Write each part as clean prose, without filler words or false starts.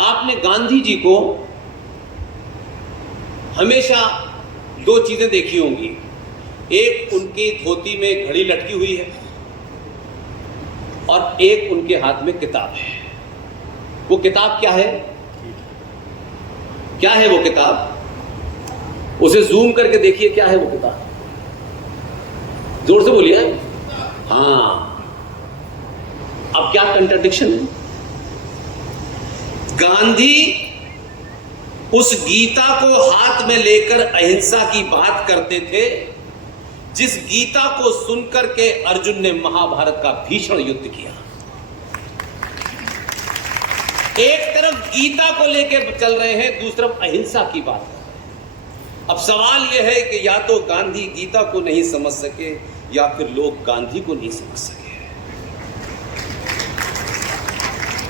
आपने गांधी जी को हमेशा दो चीजें देखी होंगी, एक उनकी धोती में घड़ी लटकी हुई है और एक उनके हाथ में किताब है। वो किताब क्या है? क्या है वो किताब? उसे जूम करके देखिए, क्या है वो किताब? जोर से बोलिए। हाँ, अब क्या कंट्राडिक्शन है? गांधी उस गीता को हाथ में लेकर अहिंसा की बात करते थे, जिस गीता को सुनकर के अर्जुन ने महाभारत का भीषण युद्ध किया। एक तरफ गीता को लेकर चल रहे हैं, दूसरी तरफ अहिंसा की बात कर रहे हैं। अब सवाल यह है कि या तो गांधी गीता को नहीं समझ सके या फिर लोग गांधी को नहीं समझ सके।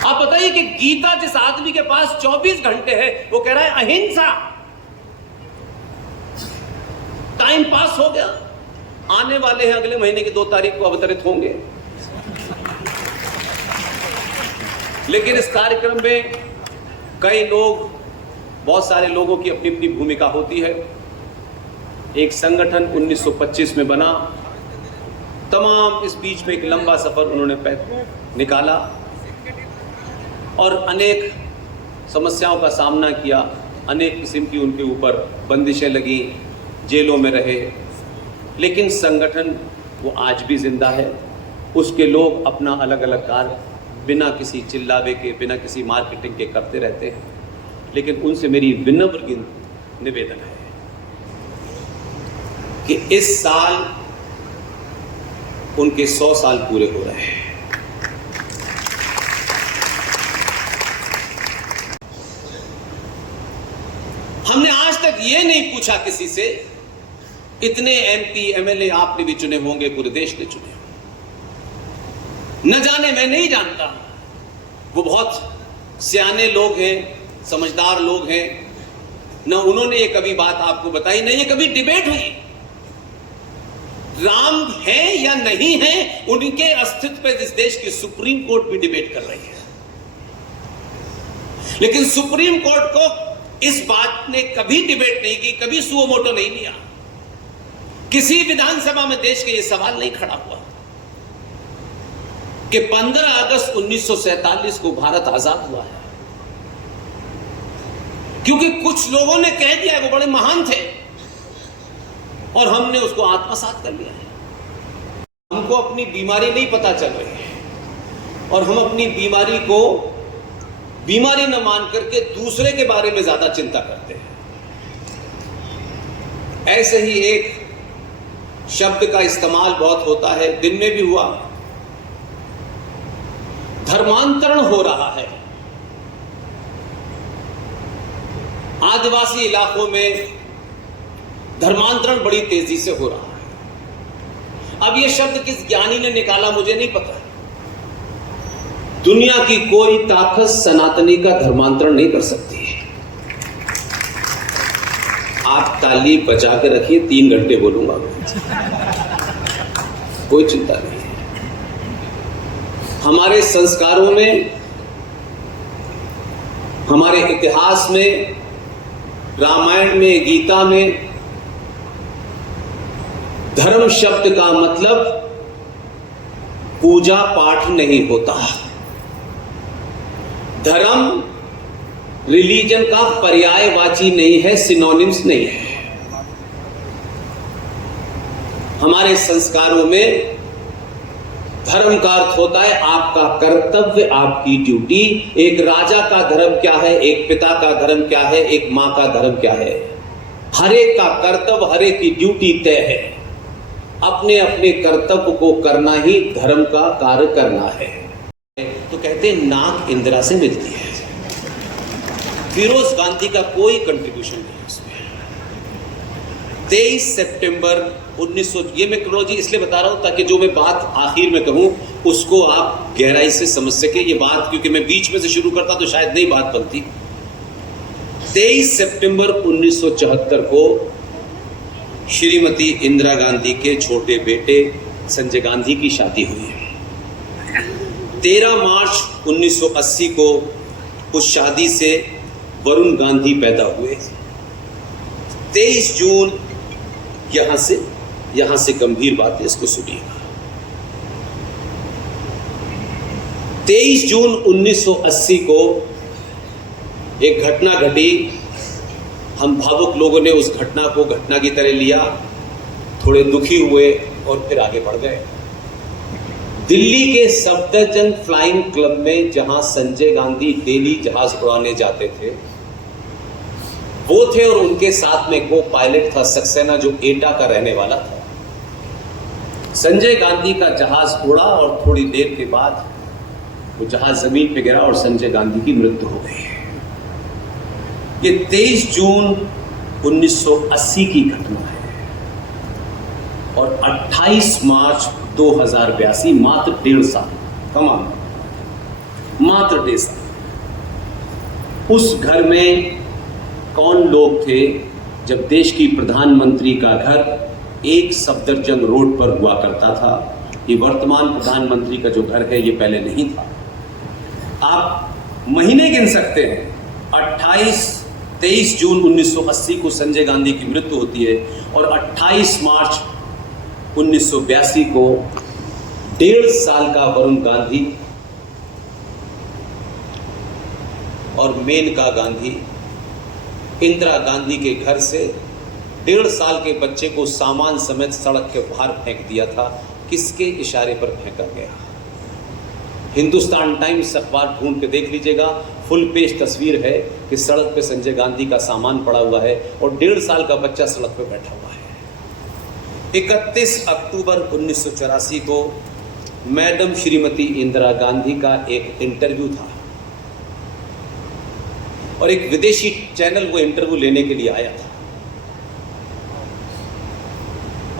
आप बताइए कि गीता जिस आदमी के पास 24 घंटे है, वो कह रहा है अहिंसा, टाइम पास हो गया। आने वाले हैं अगले महीने की 2 तारीख को अवतरित होंगे, लेकिन इस कार्यक्रम में कई लोग, बहुत सारे लोगों की अपनी अपनी भूमिका होती है। एक संगठन 1925 में बना, तमाम इस बीच में एक लंबा सफर उन्होंने निकाला और अनेक समस्याओं का सामना किया, अनेक किस्म की उनके ऊपर बंदिशें लगी, जेलों में रहे, लेकिन संगठन वो आज भी जिंदा है। उसके लोग अपना अलग अलग कार्य बिना किसी चिल्लावे के, बिना किसी मार्केटिंग के करते रहते हैं। लेकिन उनसे मेरी विनम्र निवेदन है कि इस साल उनके 100 साल पूरे हो रहे हैं। हमने आज तक ये नहीं पूछा किसी से, इतने एमपी एमएलए आपने भी चुने होंगे, पूरे देश ने चुने, न जाने, मैं नहीं जानता, वो बहुत सियाने लोग हैं, समझदार लोग हैं, न उन्होंने ये कभी बात आपको बताई, न ये कभी डिबेट हुई। राम है या नहीं है, उनके अस्तित्व पर इस देश की सुप्रीम कोर्ट भी डिबेट कर रही है। लेकिन सुप्रीम कोर्ट को इस बात ने कभी डिबेट नहीं की, कभी सुओ मोटो नहीं लिया। किसी विधानसभा में देश के ये सवाल नहीं खड़ा हुआ कि 15 अगस्त 1947 को भारत आजाद हुआ है, क्योंकि कुछ लोगों ने कह दिया है वो बड़े महान थे और हमने उसको आत्मसात कर लिया है। हमको अपनी बीमारी नहीं पता चल रही है और हम अपनी बीमारी को बीमारी न मान करके दूसरे के बारे में ज्यादा चिंता करते हैं। ऐसे ही एक शब्द का इस्तेमाल बहुत होता है, दिन में भी हुआ, धर्मांतरण हो रहा है। आदिवासी इलाकों में धर्मांतरण बड़ी तेजी से हो रहा है। अब यह शब्द किस ज्ञानी ने निकाला मुझे नहीं पता। दुनिया की कोई ताकत सनातनी का धर्मांतरण नहीं कर सकती है। आप ताली बचा के रखिए, 3 घंटे बोलूंगा, कोई चिंता नहीं है। हमारे संस्कारों में, हमारे इतिहास में, रामायण में, गीता में धर्म शब्द का मतलब पूजा पाठ नहीं होता। धर्म रिलीजन का पर्यायवाची नहीं है, सिनोनिम्स नहीं है। हमारे संस्कारों में धर्म का अर्थ होता है आपका कर्तव्य, आपकी ड्यूटी। एक राजा का धर्म क्या है, एक पिता का धर्म क्या है, एक मां का धर्म क्या है। हर एक का कर्तव्य, हर एक की ड्यूटी तय है। अपने अपने कर्तव्य को करना ही धर्म का कार्य करना है। तो कहते हैं नाक इंदिरा से मिलती है। फिरोज गांधी का कोई कंट्रीब्यूशन नहीं उसमें। 23 सितंबर 1900, ये मैं क्रोनोलॉजी इसलिए बता रहा हूं ताकि जो मैं बात आखिर में कहूं उसको आप गहराई से समझ सके। ये बात क्योंकि मैं बीच में से शुरू करता तो शायद नहीं बात बनती। 23 सितंबर 1974 को श्रीमती इंदिरा गांधी के छोटे बेटे संजय गांधी की शादी हुई। 13 मार्च 1980 को उस शादी से वरुण गांधी पैदा हुए। 23 जून, यहां से गंभीर बात है, इसको सुनिएगा। 23 जून 1980 को एक घटना घटी। हम भावुक लोगों ने उस घटना को घटना की तरह लिया, थोड़े दुखी हुए और फिर आगे बढ़ गए। दिल्ली के सफदरजंग फ्लाइंग क्लब में जहां संजय गांधी डेली जहाज उड़ाने जाते थे, वो थे और उनके साथ में को पायलट था सक्सेना, जो एटा का रहने वाला था। संजय गांधी का जहाज उड़ा और थोड़ी देर के बाद वो जहाज जमीन पे गिरा और संजय गांधी की मृत्यु हो गई। ये 23 जून 1980 की घटना है और 28 मार्च 2082, मात्र 1.5 साल, कमाल, मात्र 1.5 साल। उस घर में कौन लोग थे जब देश की प्रधानमंत्री का घर एक सफदरजंग रोड पर हुआ करता था? ये वर्तमान प्रधानमंत्री का जो घर है ये पहले नहीं था। आप महीने गिन सकते हैं। 23 जून 1980 को संजय गांधी की मृत्यु होती है और 28 मार्च 1982 को 1.5 साल का वरुण गांधी और मेनका गांधी इंदिरा गांधी के घर से 1.5 साल के बच्चे को सामान समेत सड़क के बाहर फेंक दिया था। किसके इशारे पर फेंका गया? हिंदुस्तान टाइम्स अखबार ढूंढ के देख लीजिएगा, फुल पेज तस्वीर है कि सड़क पे संजय गांधी का सामान पड़ा हुआ है और 1.5 साल का बच्चा सड़क पे बैठा हुआ है। 31 अक्टूबर 1984 को मैडम श्रीमती इंदिरा गांधी का एक इंटरव्यू था और एक विदेशी चैनल वो इंटरव्यू लेने के लिए आया था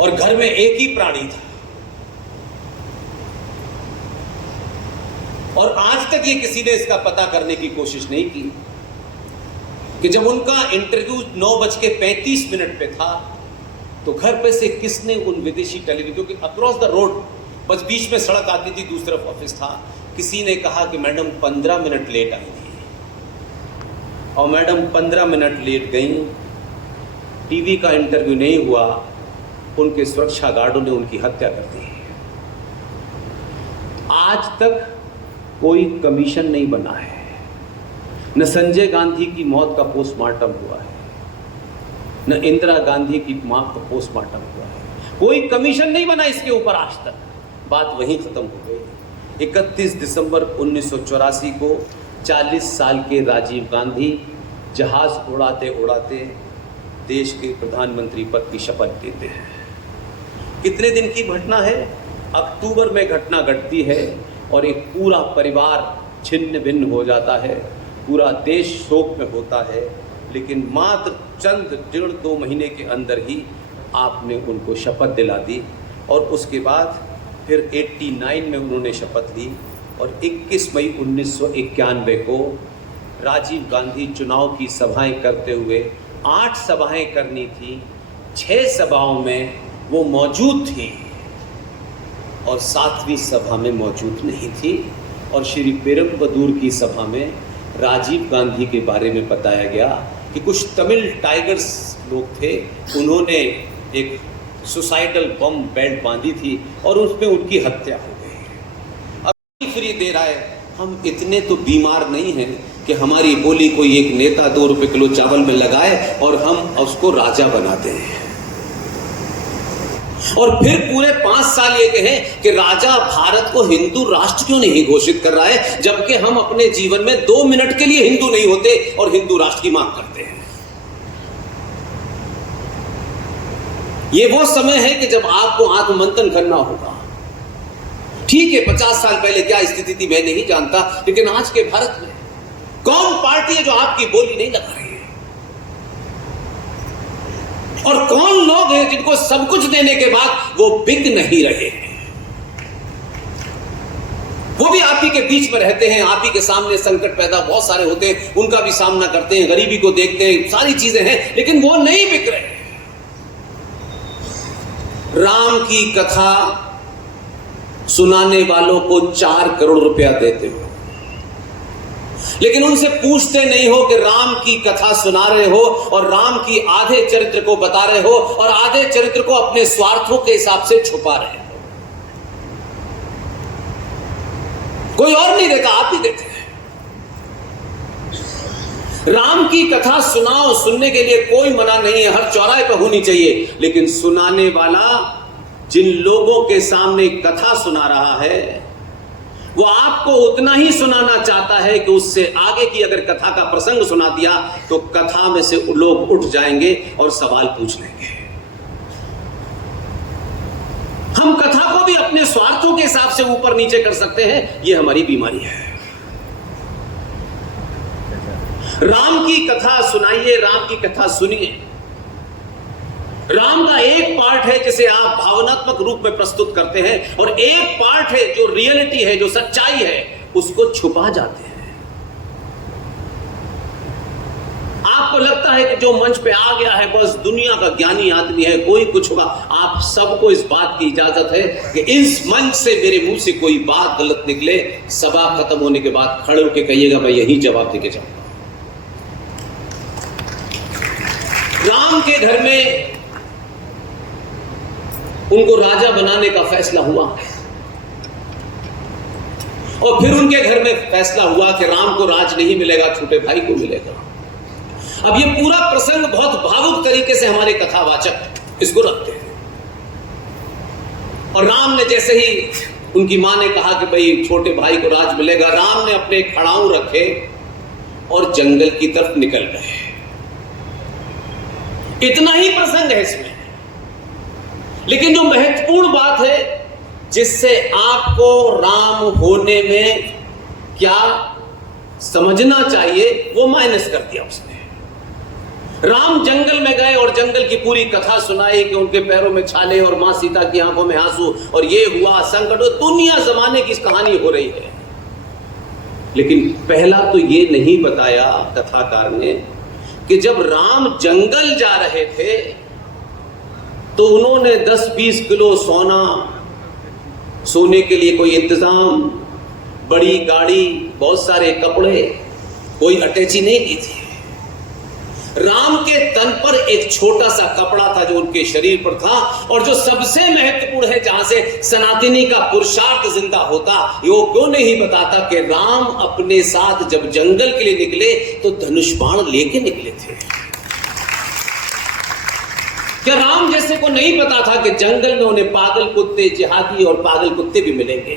और घर में एक ही प्राणी था और आज तक ये किसी ने इसका पता करने की कोशिश नहीं की कि जब उनका इंटरव्यू 9:35 पे था तो घर पे से किसने उन विदेशी टेलीविजन, क्योंकि अक्रॉस द रोड बस बीच में सड़क आती थी, दूसरी तरफ ऑफिस था, किसी ने कहा कि मैडम 15 मिनट लेट आई थी और मैडम 15 मिनट लेट गई। टीवी का इंटरव्यू नहीं हुआ, उनके सुरक्षा गार्डों ने उनकी हत्या कर दी। आज तक कोई कमीशन नहीं बना है, न संजय गांधी की मौत का पोस्टमार्टम हुआ है, न इंदिरा गांधी की मां का पोस्टमार्टम हुआ है, कोई कमीशन नहीं बना इसके ऊपर आज तक। बात वहीं खत्म हो गई। 31 दिसंबर 1984 को 40 साल के राजीव गांधी जहाज उड़ाते उड़ाते देश के प्रधानमंत्री पद की शपथ लेते हैं। कितने दिन की घटना है? अक्टूबर में घटना घटती है और एक पूरा परिवार छिन्न भिन्न हो जाता है, पूरा देश शोक में होता है, लेकिन मात्र चंद 1.5-2 महीने के अंदर ही आपने उनको शपथ दिला दी और उसके बाद फिर 89 में उन्होंने शपथ ली और 21 मई 1991 को राजीव गांधी चुनाव की सभाएं करते हुए 8 सभाएं करनी थी, 6 सभाओं में वो मौजूद थी और 7वीं सभा में मौजूद नहीं थी और श्री पेरुम्बदूर की सभा में राजीव गांधी के बारे में बताया गया कि कुछ तमिल टाइगर्स लोग थे, उन्होंने एक सुसाइडल बम बेल्ट बांधी थी और उसमें उनकी हत्या हो गई। अब फिर ये दे रहा है, हम इतने तो बीमार नहीं हैं कि हमारी बोली कोई एक नेता 2 रुपए किलो चावल में लगाए और हम उसको राजा बनाते हैं और फिर पूरे 5 साल ये कहें कि राजा भारत को हिंदू राष्ट्र क्यों नहीं घोषित कर रहा है, जबकि हम अपने जीवन में 2 मिनट के लिए हिंदू नहीं होते और हिंदू राष्ट्र की मांग करते हैं। ये वो समय है कि जब आपको आत्ममंथन करना होगा। ठीक है, 50 साल पहले क्या स्थिति थी मैं नहीं जानता, लेकिन आज के भारत में कौन पार्टी है जो आपकी बोली नहीं लगा रही है और कौन लोग हैं जिनको सब कुछ देने के बाद वो बिक नहीं रहे हैं, वो भी आप ही के बीच में रहते हैं, आप ही के सामने संकट पैदा बहुत सारे होते हैं, उनका भी सामना करते हैं, गरीबी को देखते हैं, सारी चीजें हैं, लेकिन वो नहीं बिक रहे। राम की कथा सुनाने वालों को 4 करोड़ रुपया देते हो, लेकिन उनसे पूछते नहीं हो कि राम की कथा सुना रहे हो और राम की आधे चरित्र को बता रहे हो और आधे चरित्र को अपने स्वार्थों के हिसाब से छुपा रहे हो। कोई और नहीं देता, आप ही देते हैं। राम की कथा सुनाओ, सुनने के लिए कोई मना नहीं है, हर चौराहे पर होनी चाहिए, लेकिन सुनाने वाला जिन लोगों के सामने कथा सुना रहा है वो आपको उतना ही सुनाना चाहता है कि उससे आगे की अगर कथा का प्रसंग सुना दिया तो कथा में से लोग उठ जाएंगे और सवाल पूछ लेंगे। हम कथा को भी अपने स्वार्थों के हिसाब से ऊपर नीचे कर सकते हैं, यह हमारी बीमारी है। राम की कथा सुनाइए, राम की कथा सुनिए। राम का एक पार्ट है जिसे आप भावनात्मक रूप में प्रस्तुत करते हैं और एक पार्ट है जो रियलिटी है, जो सच्चाई है, उसको छुपा जाते हैं। आपको लगता है कि जो मंच पे आ गया है बस दुनिया का ज्ञानी आदमी है, कोई कुछ होगा। आप सबको इस बात की इजाजत है कि इस मंच से मेरे मुंह से कोई बात गलत निकले, सभा खत्म होने के बाद खड़े होकर कहिएगा मैं यही जवाब देके जाऊंगा। राम के घर में उनको राजा बनाने का फैसला हुआ और फिर उनके घर में फैसला हुआ कि राम को राज नहीं मिलेगा, छोटे भाई को मिलेगा। अब ये पूरा प्रसंग बहुत भावुक तरीके से हमारे कथावाचक इसको रखते हैं। और राम ने जैसे ही उनकी मां ने कहा कि भाई छोटे भाई को राज मिलेगा, राम ने अपने खड़ाऊ रखे और जंगल की तरफ निकल गए। इतना ही प्रसंग है इसमें, लेकिन जो महत्वपूर्ण बात है जिससे आपको राम होने में क्या समझना चाहिए वो माइनस कर दिया उसने। राम जंगल में गए और जंगल की पूरी कथा सुनाई कि उनके पैरों में छाले और मां सीता की आंखों में आंसू और ये हुआ संकट, दुनिया जमाने की कहानी हो रही है। लेकिन पहला तो ये नहीं बताया कथाकार ने कि जब राम जंगल जा रहे थे तो उन्होंने 10-20 किलो सोने के लिए कोई इंतजाम, बड़ी गाड़ी, बहुत सारे कपड़े, कोई अटैची नहीं की थी। राम के तन पर एक छोटा सा कपड़ा था जो उनके शरीर पर था, और जो सबसे महत्वपूर्ण है, जहां से सनातनी का पुरुषार्थ जिंदा होता, वो क्यों नहीं बताता कि राम अपने साथ जब जंगल के लिए निकले तो धनुष बाण लेके निकले थे। क्या राम जैसे को नहीं पता था कि जंगल में उन्हें पागल कुत्ते, जिहादी और पागल कुत्ते भी मिलेंगे?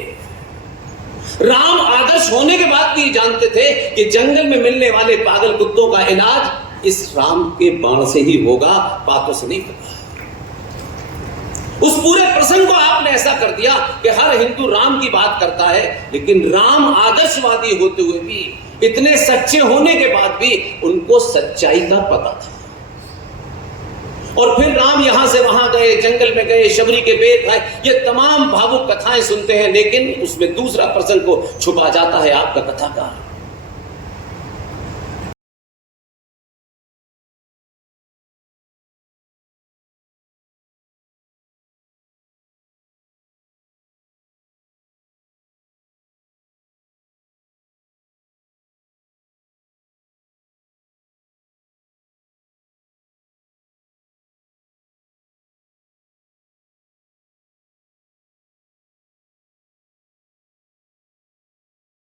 राम आदर्श होने के बाद भी जानते थे कि जंगल में मिलने वाले पागल कुत्तों का इलाज इस राम के बाण से ही होगा, बातों से नहीं होगा। उस पूरे प्रसंग को आपने ऐसा कर दिया कि हर हिंदू राम की बात करता है, लेकिन राम आदर्शवादी होते हुए भी, इतने सच्चे होने के बाद भी उनको सच्चाई का पता था। और फिर राम यहां से वहां गए, जंगल में गए, शबरी के बेर खाए, ये तमाम भावुक कथाएं सुनते हैं, लेकिन उसमें दूसरा प्रसंग को छुपा जाता है आपका कथाकार।